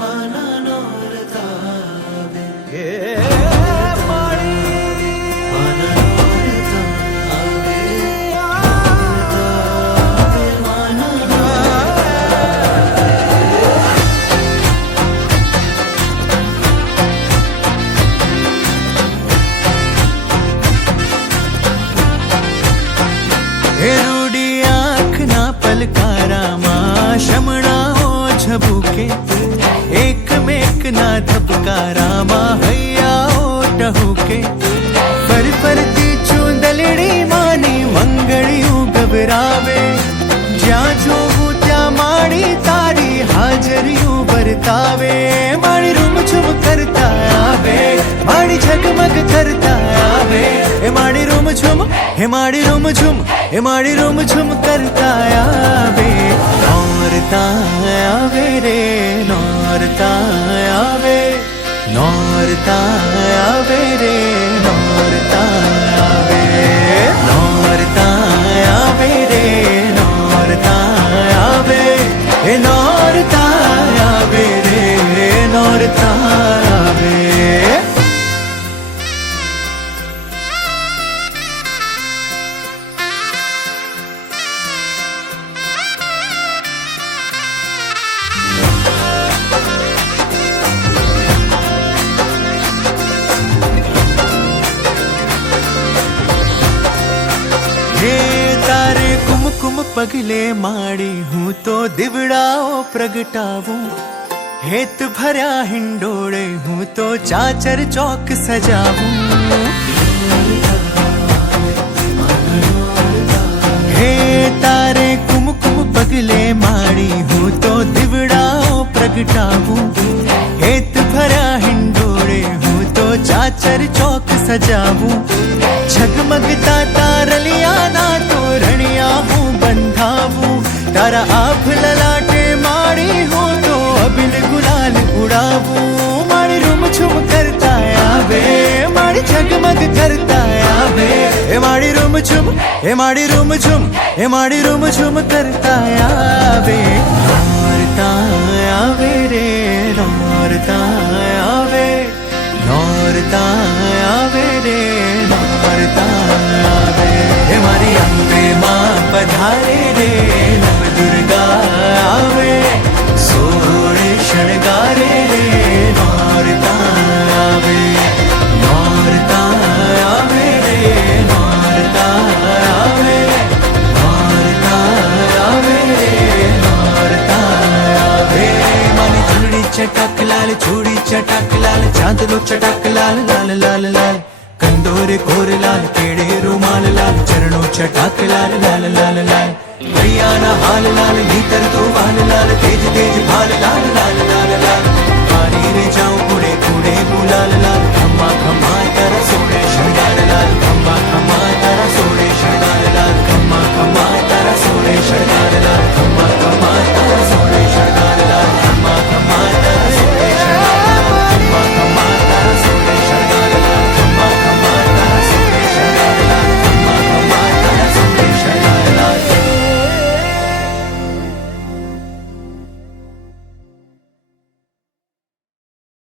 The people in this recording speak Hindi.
bana झबुके एक में एक ना धबका रामा है રૂમછુમ હે મારી રૂમછુમ હે મારી રૂમછુમ કરતા આવે, નોરતા આવે રે, નોરતા આવે નોરતા આવે રે, નોરતા આવે નોરતા આવે રે, નોરતા આવે એ નોરતા ये तारे कुम कुम पगले माड़ी हूँ तो दिवड़ाओ प्रगटाऊ। हेत भरा हिंडोड़े हूँ तो चाचर चौक सजाऊ। हे तारे कुम कुम पगले माड़ी हूँ तो दिवड़ाओ प्रगटाऊ। हेत भरा हिंडोड़े हूँ तो चाचर चौक सजाऊं झगमगता तारलिया ना तोरणिया हूँ, बंधाऊं। तारा आप ललाटे माड़ी हो तो अबिल गुलाल उड़ाऊं। माड़ी रूम छुम करता आवे माड़ी झगमग करता आवे। हे माड़ी रूम छुम, हे माड़ी रूम छुम, हे माड़ी रूम छुम करता आवे। नौरता आवे रे नौरता आवे। नौरता हरे रे नव दुर्गा आवे। सोरे शणगारे रे नौरता आवे। नौरता आवे रे नौरता आवे। आवे रे आवे। मन चटक लाल चूड़ी चटक लाल, चांदलो चटक लाल लाल लाल लाल। सिंदूर घोर लाल, केड़े रुमाल लाल, चरणों चटाक लाल लाल लाल लाल। भैया ना हाल लाल, भीतर तो बाल लाल, तेज तेज भाल लाल लाल लाल लाल। मारी रे जाऊँ कूड़े कूड़े गुलाल लाल खम्मा